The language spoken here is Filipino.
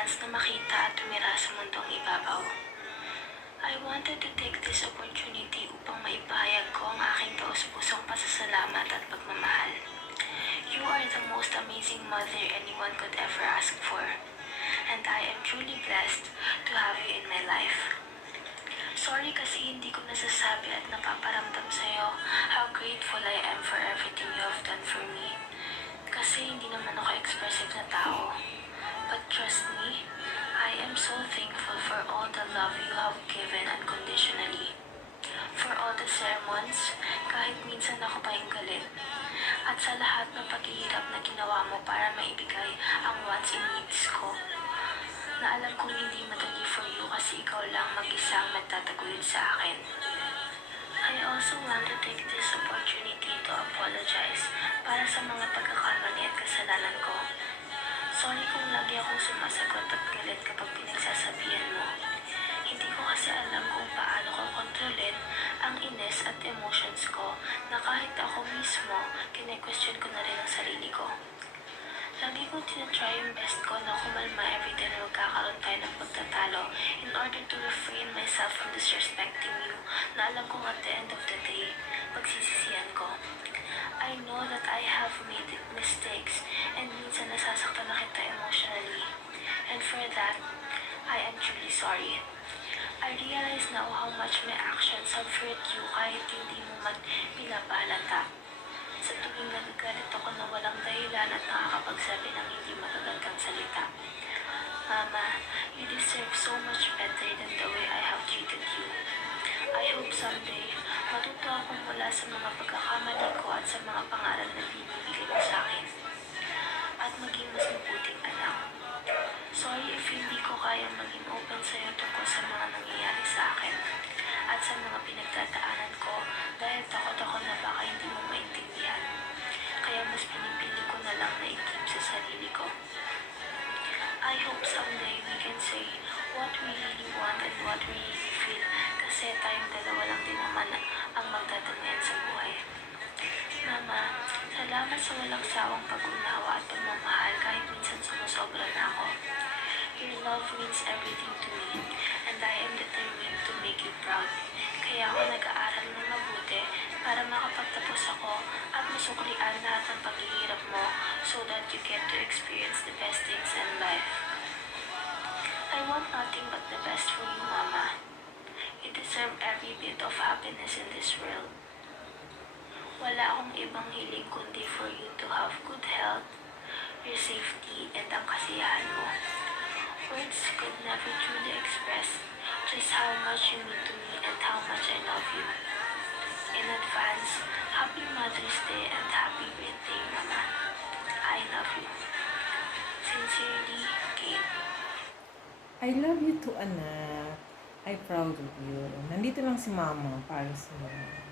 chance na makita at tumira sa mundong ibabaw. I wanted to take this opportunity upang maipahayag ko ang aking taus-pusong pasasalamat at pagmamahal. You are the most amazing mother anyone could ever ask for, and I am truly blessed to have you in my life. Sorry kasi hindi ko nasasabi at napaparamdam sa'yo how grateful I am for everything you have done for me. Kasi hindi naman ako expressive na tao. But trust me, I am so thankful for all the love you have given unconditionally. For all the sermons, kahit minsan ako pa yung galit. At sa lahat ng paghihirap na ginawa mo para maibigay ang wants and needs ko. Na alam kong hindi madali for you kasi ikaw lang mag-isang nagtataguyod sa akin. I also want to take this opportunity to apologize para sa mga pagkakamali at kasalanan ko. Sorry kung lagi akong sumasagot at galit kapag pinagsasabihan mo. Hindi ko kasi alam kung paano ko kontrolin ang inis at emotions ko na kahit ako mismo, kine-question ko na rin ang sarili ko. Lagi kong tinatry yung best ko na kumalma everyday na magkakaroon tayo ng pagtatalo in order to refrain myself from disrespecting you na alam kong at the end of the day, pagsisisihan ko. I know that I have made mistakes and minsan nasasaktan na kita emotionally. And for that, I am truly sorry. I realize now how much my actions have hurt you kahit hindi mo man pinapahalata. Sa tuwing nagagalit ako na walang dahilan at nakakapagsabi ng hindi magagandang salita. Mama, you deserve so much better than the way I have treated you. I hope someday, matuto akong mula sa mga pagkakamali ko at sa mga pangaral na binibigay mo sa akin. At maging mas mabuting anak. Sorry if hindi ko kayang maging open sa'yo tungkol sa mga nangyayari sa akin. At sa mga pinagdadaanan ko dahil takot ako na baka hindi mo maintindihan. Kaya mas pinipili ko na lang na i-keep sa sarili ko. I hope someday we can say what we really want and what we really feel kasi tayong dalawa lang din naman ang magdadamayan sa buhay. Mama, salamat sa walang sawang pag-unawa at pagmamahal kahit minsan sumusobra na ako. Your love means everything to me and I am determined to make you proud. Kaya ako nag-aaral ng mabuti para makapagtapos ako at masuklian lahat ng paghihirap mo so that you get to experience the best things in life. I want nothing but the best for you, Mama. You deserve every bit of happiness in this world. Wala akong ibang hiling kundi for you to have good health, your safety, and ang kasiyahan mo. Words could never truly express just how much you mean to me and how much I love you. In advance, Happy Mother's Day and Happy birthday, Mama. I love you. Sincerely, Kate. I love you too, anak. I'm proud of you. Nandito lang si Mama para sa mga